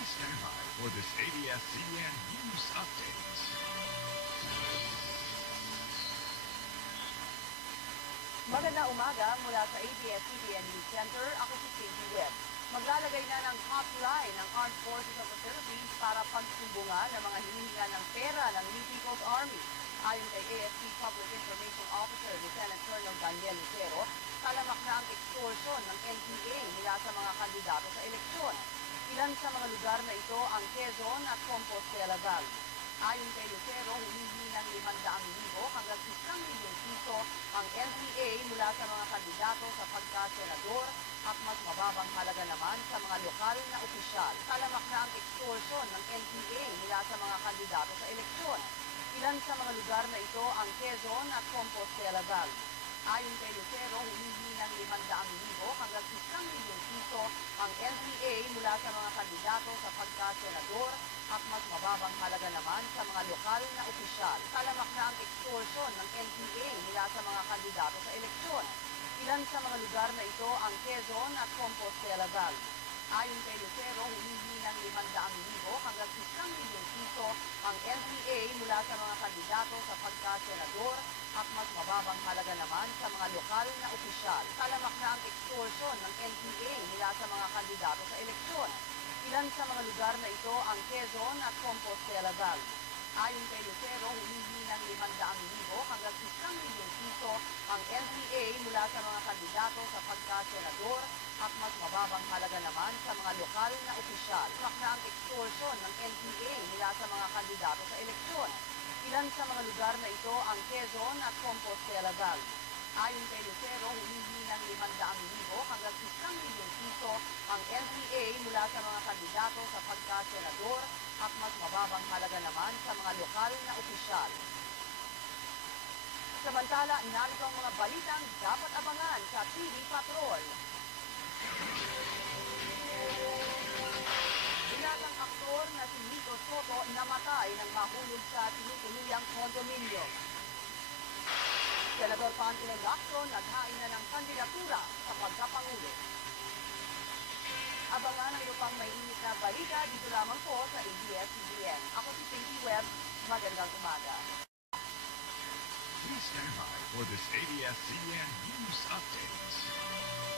Please stand by for this ABS-CBN News Update. Magandang umaga mula sa ABS-CBN News Center. Ako si Cindy Webb. Maglalagay na ng hotline ng Armed Forces of the Philippines para pagsumbungan ng mga hinihinga ng pera ng New People's Army. Ayon kay AFP Public Information Officer Lieutenant Colonel Daniel Lucero, talamak na ang extortion ng NPA mula sa mga kandidato sa eleksyon. Ilan sa mga lugar na ito ang Quezon at Compostela Valley. Ayon kay Lucero, humihingi ng 500,000 hanggang 1 milyong piso ang NPA mula sa mga kandidato sa pagka-senador at mas mababang halaga naman sa mga lokal na opisyal. Talamak na ang extortion ng NPA mula sa mga kandidato sa eleksyon. Ilan sa mga lugar na ito ang Quezon at Compostela Valley. Ayon kay Lucero, humihingi ng 500,000 hanggang 1 milyong piso ang NPA mula sa mga kandidato sa pagka-senador at mas mababang halaga naman sa mga lokal na opisyal. Talamak na ang extortion ng NPA mula sa mga kandidato sa eleksyon. Ilan sa mga lugar na ito ang Quezon at Compostela Valley. Ayon kay Lucero, humihingi ng 500,000 hanggang 1 milyong piso ang NPA mula sa mga kandidato sa pagka-senador at mas mababang halaga naman sa mga lokal na opisyal. Talamak na ang extortion ng NPA mula sa mga kandidato sa eleksyon. Ilan sa mga lugar na ito ang Quezon at Compostela Valley. Ayon kay Lucero, humihingi ng 500,000 hanggang 1 milyong piso ang NPA mula sa mga kandidato sa pagka-senador at mas mababang halaga naman sa mga lokal na opisyal. Talamak na ang extortion ng NPA mula sa mga kandidato sa eleksyon. Ilan sa mga lugar na ito ang Quezon at Compostela Valley. Ayon kay Lucero, humihingi ng 500,000 hanggang 1 milyong piso ang NPA mula sa mga kandidato sa pagka-senador at mas mababang halaga naman sa mga lokal na opisyal. Samantala, narito ang mga balitang dapat abangan sa TV Patrol. Binatang aktor na si Nico Soto namatay nang mahulog sa tinutuluyang kondominyo. Senador Pangilinan Lacson naghain na ng kandidatura sa pagkapangulo. Abangan ang pang may init na balita dito lamang po sa ABS-CBN. Ako si Cindy Webb. Magandang umaga. Please stand by for this ABS-CBN News Update.